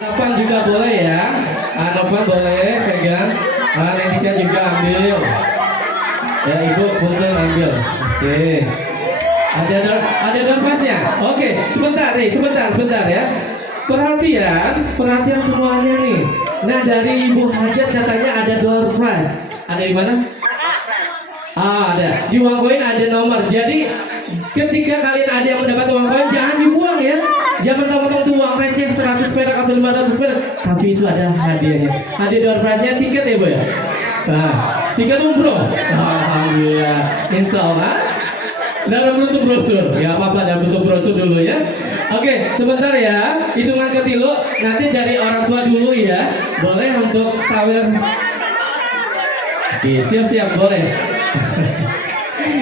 Nopan juga boleh ya. Nopan boleh pegang. Netika juga ambil. Ya ibu punten ambil. Oke. Ada dorpasnya. Oke. Sebentar ya. Perhatian semuanya nih. Nah dari Ibu Hajat katanya ada dorpas. Ada di mana? Ada. Di uang koin ada nomor. Jadi ketika kalian ada yang mendapat uang koin jangan dibuang ya. Jangan mentang-mentang itu uang receh 100 perak atau 500 perak. Tapi itu ada hadiahnya. Hadiah dorpasnya tiket ya Bu ya. Nah, tiket umroh. Alhamdulillah. Insya Allah. Dalam bentuk brosur. Ya apa-apa dalam bentuk brosur dulu ya. Oke, sebentar ya. Hitungan ketilu. Nanti dari orang tua dulu ya. Boleh untuk sawer. Oke, siap-siap boleh.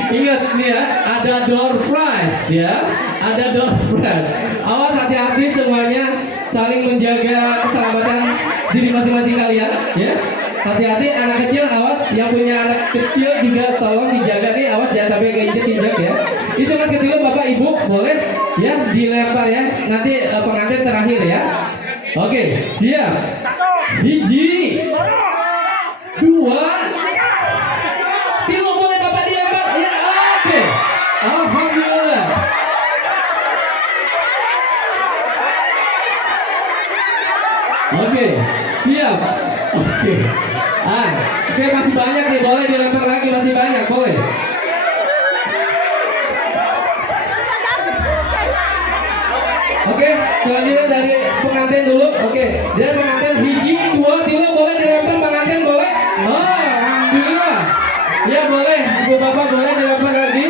Ingat nih ya, ada door prize ya, ada door prize. Awas hati-hati semuanya, saling menjaga keselamatan diri masing-masing kalian ya. Hati-hati anak kecil, awas yang punya anak kecil juga tolong dijaga nih, awas jangan sampai keinjek-injek ya. Itu kan ketiga Bapak Ibu boleh ya dilempar ya. Nanti pengantin terakhir ya. Oke, siap. Hiji, dua, tilu boleh Bapak dilempar ya. Oke. Alhamdulillah. Oke, siap. Oke. Oke masih banyak nih, boleh dilempar lagi, masih banyak, boleh. Oke, selanjutnya dari pengantin dulu. Oke, dari pengantin hiji, dua, tilu boleh dilempar pengantin boleh. Alhamdulillah. Ya boleh, Ibu Bapak boleh dilempar lagi.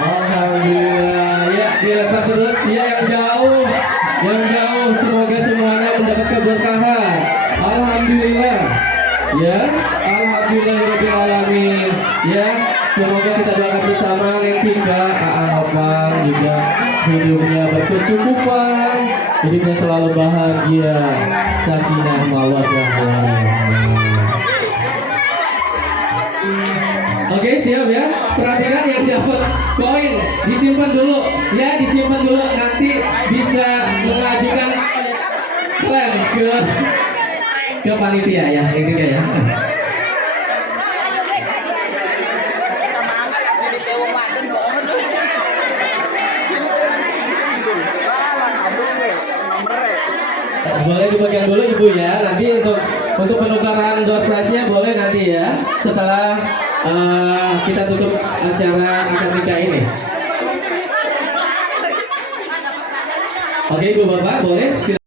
Alhamdulillah. Ya dilempar terus. Ya yang jauh, semoga semuanya mendapat keberkahan. Alhamdulillah. Ya, alhamdulillahirabbil alamin. Ya, semoga kita doakan bersama Netika, Nopan juga hidupnya berkecukupan, hidupnya selalu bahagia, sakinah mawaddah warahmah. Oke, siap ya. Perhatikan yang dapat koin disimpan dulu ya, disimpan dulu nanti bisa mengajukan klaim ke panitia ya, ini ya. Boleh dibagian dulu Ibu ya. Nanti untuk penukaran door prize-nya boleh nanti ya. Setelah kita tutup acara akad nikah ini. Oke Ibu Bapak boleh.